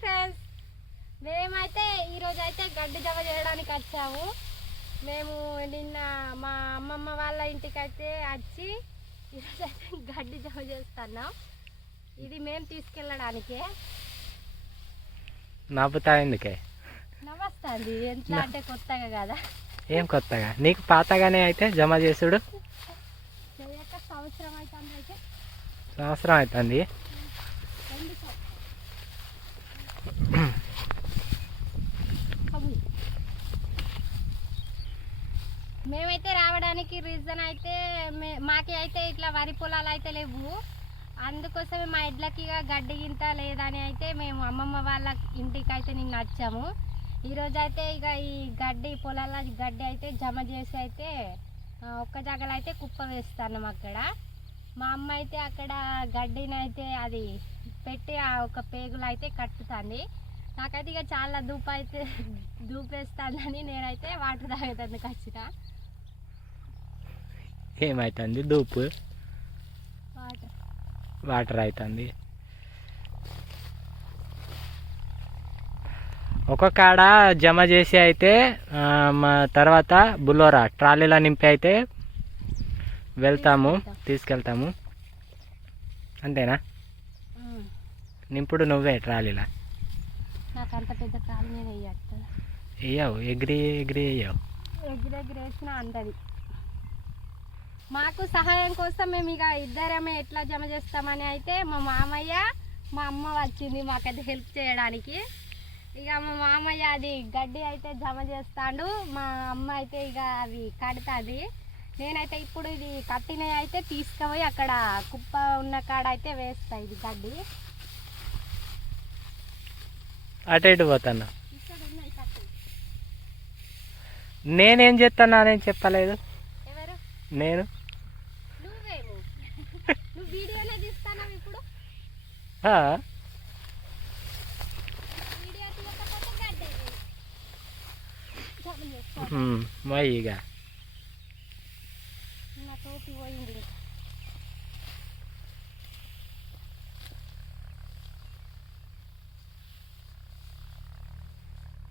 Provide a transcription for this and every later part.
Friends మేమైతే ఈరోజు అయితే గడ్డి జమ చేయడానికి వచ్చాము. మేము నిన్న మా అమ్మమ్మ వాళ్ళ ఇంటికి అయితే వచ్చి ఈరోజు అయితే గడ్డి జమ చేస్తున్నాం. ఇది మేము తీసుకెళ్ళడానికే. నవ్వుతా ఎందుకే? నమస్తే ఎట్లా అంటే కొత్తగా కదా. ఏం కొత్తగా? నీకు పాతగానే అయితే జమ చేసుడు? సంవత్సరం అవుతుంది సంవత్సరం అవుతుంది మేమైతే రావడానికి రీజన్ అయితే మే- మాకి అయితే ఇట్లా వరి పొలాలు అయితే లేవు. అందుకోసమే మా ఎడ్లకి గడ్డి గింత లేదని అయితే మేము అమ్మమ్మ వాళ్ళ ఇంటికి అయితే నిన్న వచ్చాము. ఈరోజు అయితే ఇక ఈ గడ్డి పొలాల గడ్డి అయితే జమ చేసి అయితే ఒక్క జాగలో అయితే కుప్ప వేస్తాను అక్కడ. మా అమ్మ అయితే అక్కడ గడ్డినైతే అది పెట్టి ఆ ఒక పేగులు అయితే కట్టుతుంది. నాకైతే ఇక చాలా దూప అయితే దూపేస్తానని నేనైతే వాటర్ తాగేందుకు వచ్చిన ఏమవుతుంది దూపు వాటర్. వాటర్ అవుతుంది ఒక కాడ జమ చేసి అయితే ఆ, మా తర్వాత బులోరా ట్రాలీలో నింపి అయితే వెళ్తాము తీసుకెళ్తాము. అంతేనా? నింపుడు నువ్వే ట్రాలీలా? నాకు అంత పెద్ద వేయవు ఎగిరి ఎగిరి వేయవు ఎగిరెగిరి వేసిన అందది మాకు సహాయం కోసం మేము ఇక ఇద్దరమే ఎట్లా జమ చేస్తామని అయితే మా మామయ్య మా అమ్మ వచ్చింది మాకైతే హెల్ప్ చేయడానికి. ఇక మా మామయ్య అది గడ్డి అయితే జమ చేస్తాడు. మా అమ్మ అయితే ఇక అవి కడుతుంది. నేనైతే ఇప్పుడు ఇది కట్టినవి అయితే తీసుకుపోయి అక్కడ కుప్ప ఉన్న కాడ అయితే వేస్తా ఇది గడ్డి. అటు ఇటు కట్టు నేనేం చేస్తానా నేను చెప్పలేదు? నేను? నువ్వేమో నువ్వు వీడియోనే తీస్తాను ఇప్పుడు ఆ, వీడియో తీయకపోతే గడ్డి జమ చేస్తాను ఉమ్, మరి ఇక నా టోపీ పోయింది ఇంకా.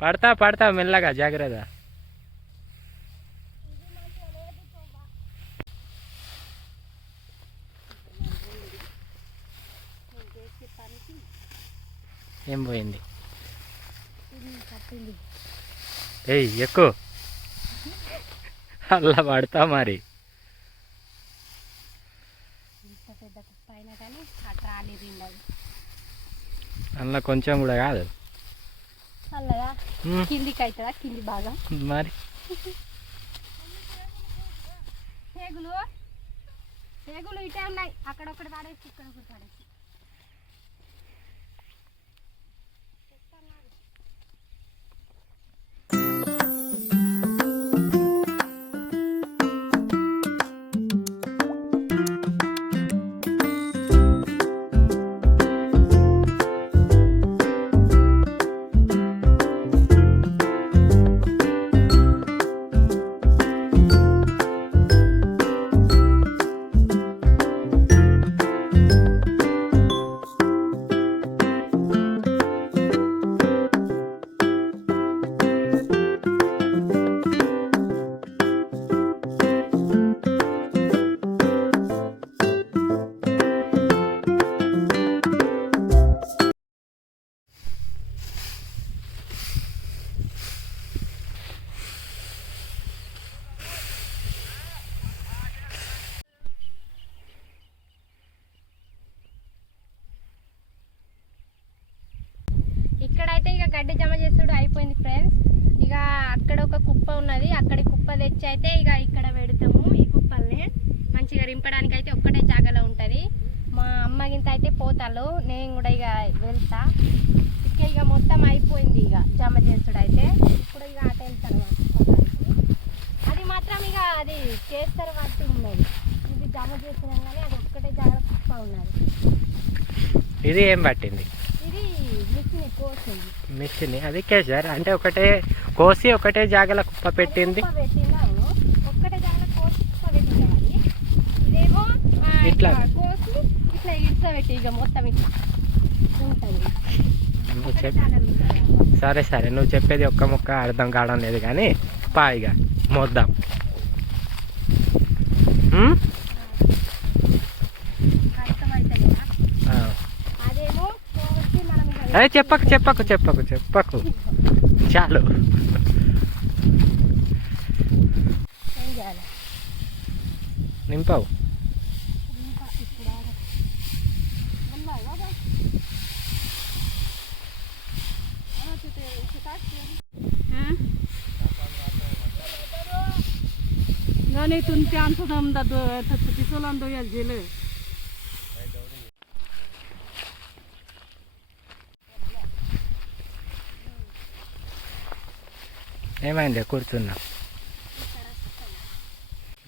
పడతా పడతా మెల్లగా జాగ్రత్త. ఏం పోయింది? ఏయ్ ఎక్కువ అలా పడతా మరి. అందులో కొంచెం కూడా కాదు. ఉమ్, కిందికి అవుతుందా కింది బాగా మరి. పేగులు పేగులు ఇటే ఉన్నాయి అక్కడ ఒకటి పడేసి ఇక్కడ ఒకటి పడేసి. గడ్డి జమ చేసుడు అయిపోయింది ఫ్రెండ్స్ ఇక అక్కడ ఒక కుప్ప ఉన్నది. అక్కడ కుప్ప తెచ్చి అయితే ఇక ఇక్కడ పెడతాము ఈ కుప్పల్ని. మంచిగా రింపడానికి అయితే ఒక్కటే జాగాలో ఉంటుంది. మా అమ్మ గింత అయితే పోతాలు. నేను కూడా ఇక వెళ్తా. ఇక ఇక మొత్తం అయిపోయింది ఇక జమ చేసుడు అయితే. ఇప్పుడు ఇక అటు వెళ్తాను అది మాత్రం ఇక అది చేస్తారు బట్టి ఉన్నది. ఇది జమ చేసినాం కానీ అది ఒక్కటే జాగ్రత్త కుప్ప ఉన్నది. ఇది ఏం పట్టింది? కోసింది మిక్సీని. అది కేసర్ అంటే ఒకటే కోసి ఒకటే జాగల కుప్ప పెట్టింది. ఇట్లా. ఇట్లా ఇక మొత్తం ఇట్లా ఉంటుంది. సరే సరే. నువ్వు చెప్పేది ఒక్క ముక్క అర్థం కావడం లేదు కానీ పా ఇక. మోద్దాం. కోసి మనం ఇక అదే చెప్పకు చెప్పకు చెప్పకు చెప్పకు చాలు ఏం చేయాలి నింపావు ఇంకా ఇప్పుడు ఆగ. ఉన్నాయి కదా? नाही तुमच्या आमचं समजा दो तिसोला दोयाल जेल ఏమైంది? కూర్చున్నా.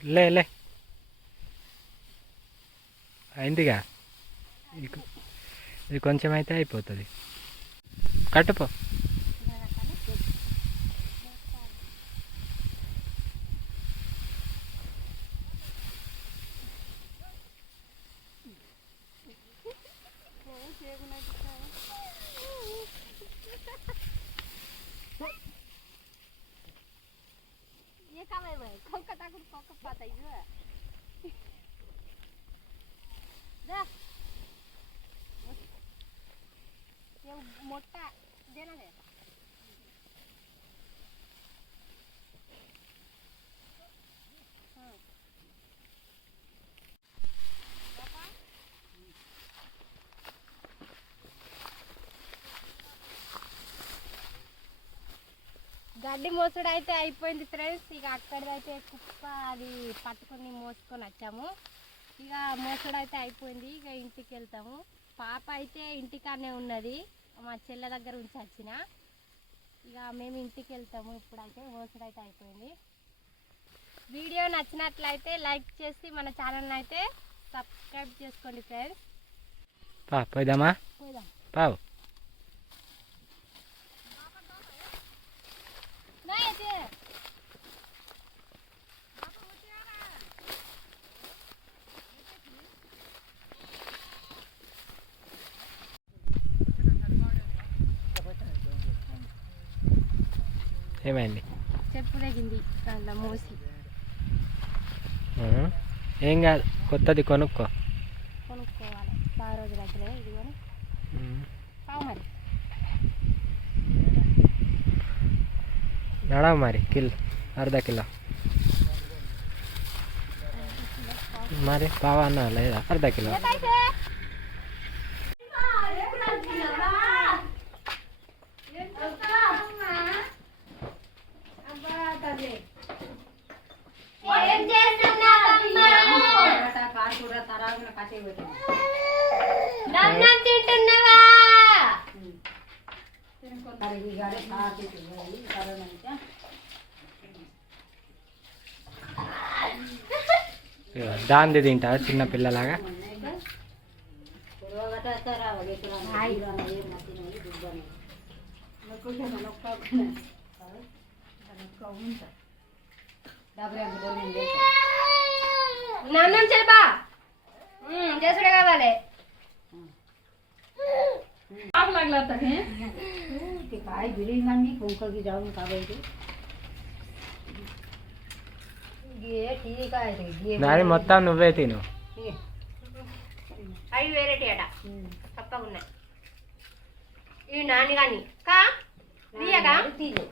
లే లే. అయిందిగా? ఇది కొంచెం అయితే అయిపోతుంది. కట్టుపో टाकून कोका पातायचं जा ये मोठा दे ना ते. हं. గడ్డి మోసుడు అయితే అయిపోయింది ఫ్రెండ్స్ ఇక అక్కడిదైతే కుప్ప అది పట్టుకొని మోసుకొని వచ్చాము. ఇక మోసుడు అయితే అయిపోయింది. ఇక ఇంటికి వెళ్తాము. పాప అయితే ఇంటికాడనే ఉన్నది. మా చెల్లె దగ్గర ఉంచి వచ్చిన. ఇక మేము ఇంటికి వెళ్తాము. ఇప్పుడైతే మోసుడు అయితే అయిపోయింది. వీడియో నచ్చినట్లయితే లైక్ చేసి మన ఛానల్ని అయితే సబ్స్క్రైబ్ చేసుకోండి ఫ్రెండ్స్ పా పోయిదామా? పోదాం పావు. ఏమైంది? చెప్పు తగింది దాంట్లో మోసి. ఏం కాదు కొత్తది కొనుక్కో. కొనుక్కోవాలి. బాగా రోజులు అయితే ఇది కొని ఉం. పావు మరి. నడవ మరి కిల్ అర్ధ కిలో. మరి పావా. అన్న లేదా? అర్ధ కిలో. ఇగో దాంది తింటారా చిన్న పిల్లలాగా. నన్నం చెప్పా చేసుడే కావాలి. लागला आता हे काय बिलिंगांनी कुंकगी जाऊन काढायचे घे ठीक आहे रे घे దాని మొత్తం నువ్వే తిను घे. అవి వేరేటి అట తప్పగా ఉన్నాయి ఇవి నాని కానీ కా తీయగా तिघं.